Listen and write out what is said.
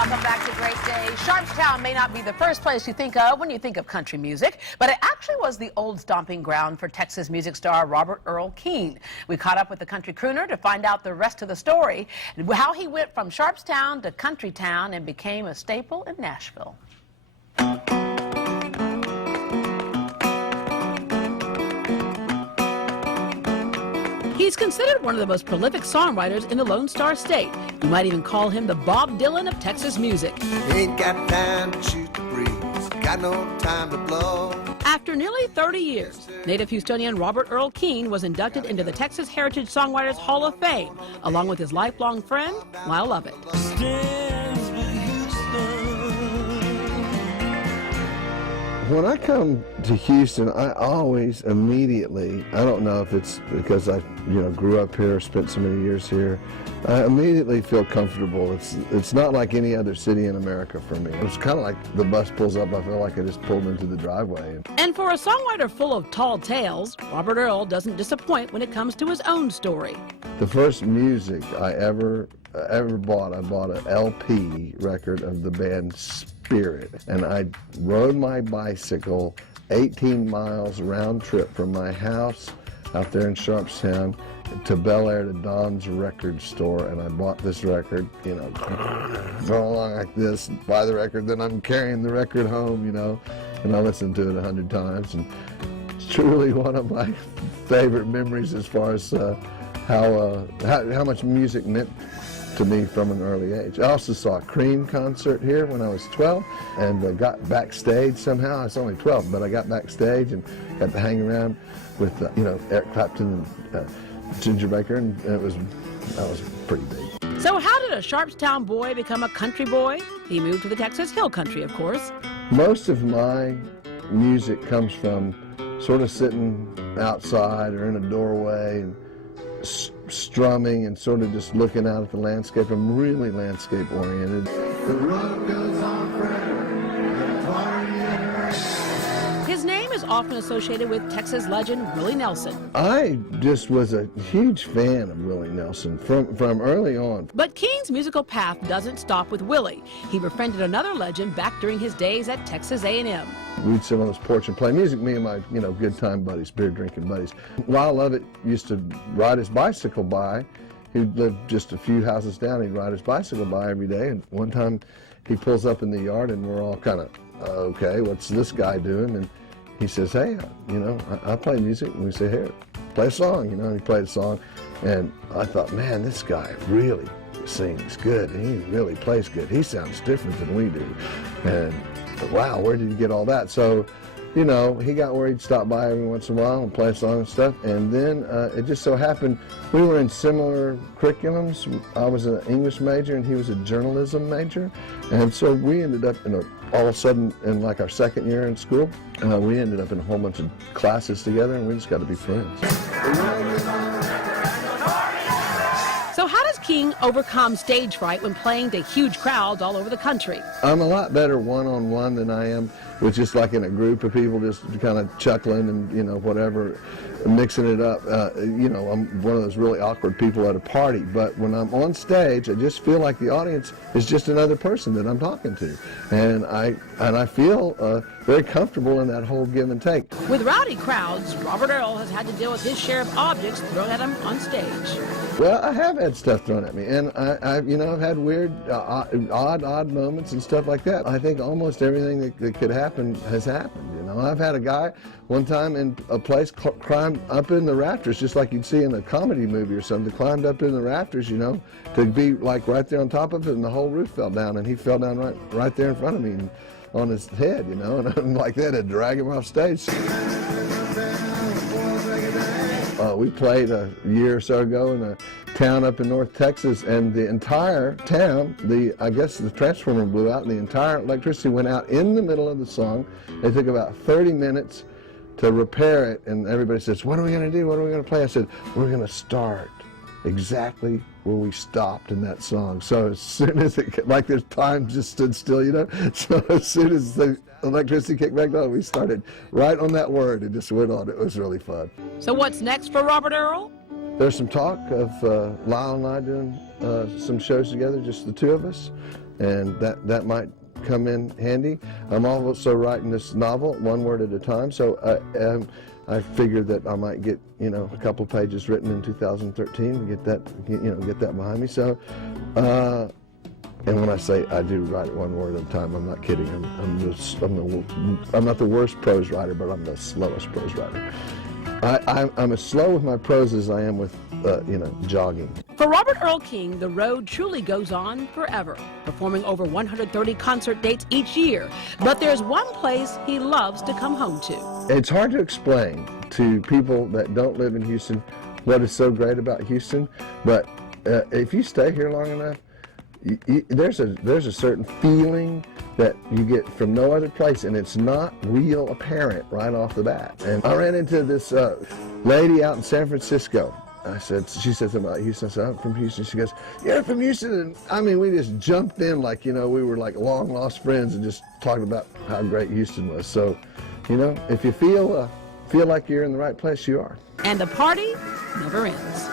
Welcome back to Great Day. Sharpstown may not be the first place you think of when you think of country music, but it actually was the old stomping ground for Texas music star Robert Earl Keen. We caught up with the country crooner to find out the rest of the story, and how he went from Sharpstown to country town and became a staple in Nashville. He's considered one of the most prolific songwriters in the Lone Star State. You might even call him the Bob Dylan of Texas music. Ain't got time to shoot the breeze, got no time to blow. After nearly 30 years, native Houstonian Robert Earl Keen was inducted into the Texas Heritage Songwriters Hall of Fame, along with his lifelong friend, Lyle Lovett. When I come to Houston, I always immediately, I don't know if it's because I grew up here, spent so many years here, I immediately feel comfortable. It's not like any other city in America for me. It's kind of like the bus pulls up, I feel like I just pulled into the driveway. And for a songwriter full of tall tales, Robert Earl doesn't disappoint when it comes to his own story. The first music I ever bought, I bought an LP record of the band Spirit, and I rode my bicycle 18 miles round trip from my house out there in Sharpstown to Bel Air to Don's record store, and I bought this record, going along like this, buy the record, then I'm carrying the record home, and I listened to it 100 times, and it's truly one of my favorite memories as far as how much music meant to me from an early age. I also saw a Cream concert here when I was 12 and got backstage somehow. I was only 12, but I got backstage and got to hang around with Eric Clapton and Ginger Baker, and that was pretty big. So how did a Sharpstown boy become a country boy? He moved to the Texas Hill Country, of course. Most of my music comes from sort of sitting outside or in a doorway and strumming and sort of just looking out at the landscape. I'm really landscape oriented. The road goes on forever. His name is often associated with Texas legend Willie Nelson. I just was a huge fan of Willie Nelson from early on. But Keen's musical path doesn't stop with Willie. He befriended another legend back during his days at Texas A&M. We'd sit on his porch and play music, me and my, good time buddies, beer drinking buddies. Lyle Lovett used to ride his bicycle by. He lived just a few houses down. He'd ride his bicycle by every day, and one time he pulls up in the yard and we're all kind of, okay, what's this guy doing? And he says, hey, I play music. And we say, here, play a song, and he played a song. And I thought, man, this guy really sings good, and he really plays good. He sounds different than we do. And wow, where did you get all that? So, he got where he'd stop by every once in a while and play a song and stuff. And then it just so happened we were in similar curriculums. I was an English major and he was a journalism major. And so we ended up all of a sudden in like our second year in school, we ended up in a whole bunch of classes together, and we just got to be friends. So how does Keen overcome stage fright when playing to huge crowds all over the country? I'm a lot better one-on-one than I am with just like in a group of people just kind of chuckling and, whatever, mixing it up. I'm one of those really awkward people at a party, but when I'm on stage, I just feel like the audience is just another person that I'm talking to. And I feel very comfortable in that whole give and take. With rowdy crowds, Robert Earl has had to deal with his share of objects thrown at him on stage. Well, I have had stuff thrown at me, and I've had weird, odd moments and stuff like that. I think almost everything that could happen has happened. I've had a guy one time in a place climbed up in the rafters, just like you'd see in a comedy movie or something. Climbed up in the rafters, to be like right there on top of it, and the whole roof fell down, and he fell down right there in front of me and on his head, and I'm like that, I'd drag him off stage. We played a year or so ago in a town up in North Texas, and the entire town, I guess the transformer blew out, and the entire electricity went out in the middle of the song. It took about 30 minutes to repair it, and everybody says, what are we going to do? What are we going to play? I said, we're going to start exactly where we stopped in that song. So as soon as the time just stood still, so as soon as the electricity kicked back on, we started right on that word and just went on. It was really fun. So what's next for Robert Earl? There's some talk of Lyle and I doing some shows together, just the two of us, and that might come in handy. I'm also writing this novel, one word at a time, so I figured that I might get, a couple pages written in 2013 and get that behind me. So, and when I say I do write it one word at a time, I'm not kidding. I'm not the worst prose writer, but I'm the slowest prose writer. I'm as slow with my prose as I am with, jogging. For Robert Earl Keen, the road truly goes on forever, performing over 130 concert dates each year. But there's one place he loves to come home to. It's hard to explain to people that don't live in Houston what is so great about Houston, but if you stay here long enough, there's a certain feeling that you get from no other place, and it's not real apparent right off the bat. And I ran into this lady out in San Francisco. She said something about Houston. I said, I'm from Houston. She goes, you're from Houston? And I mean, we just jumped in like, we were like long lost friends and just talked about how great Houston was. So, if you feel like you're in the right place, you are. And the party never ends.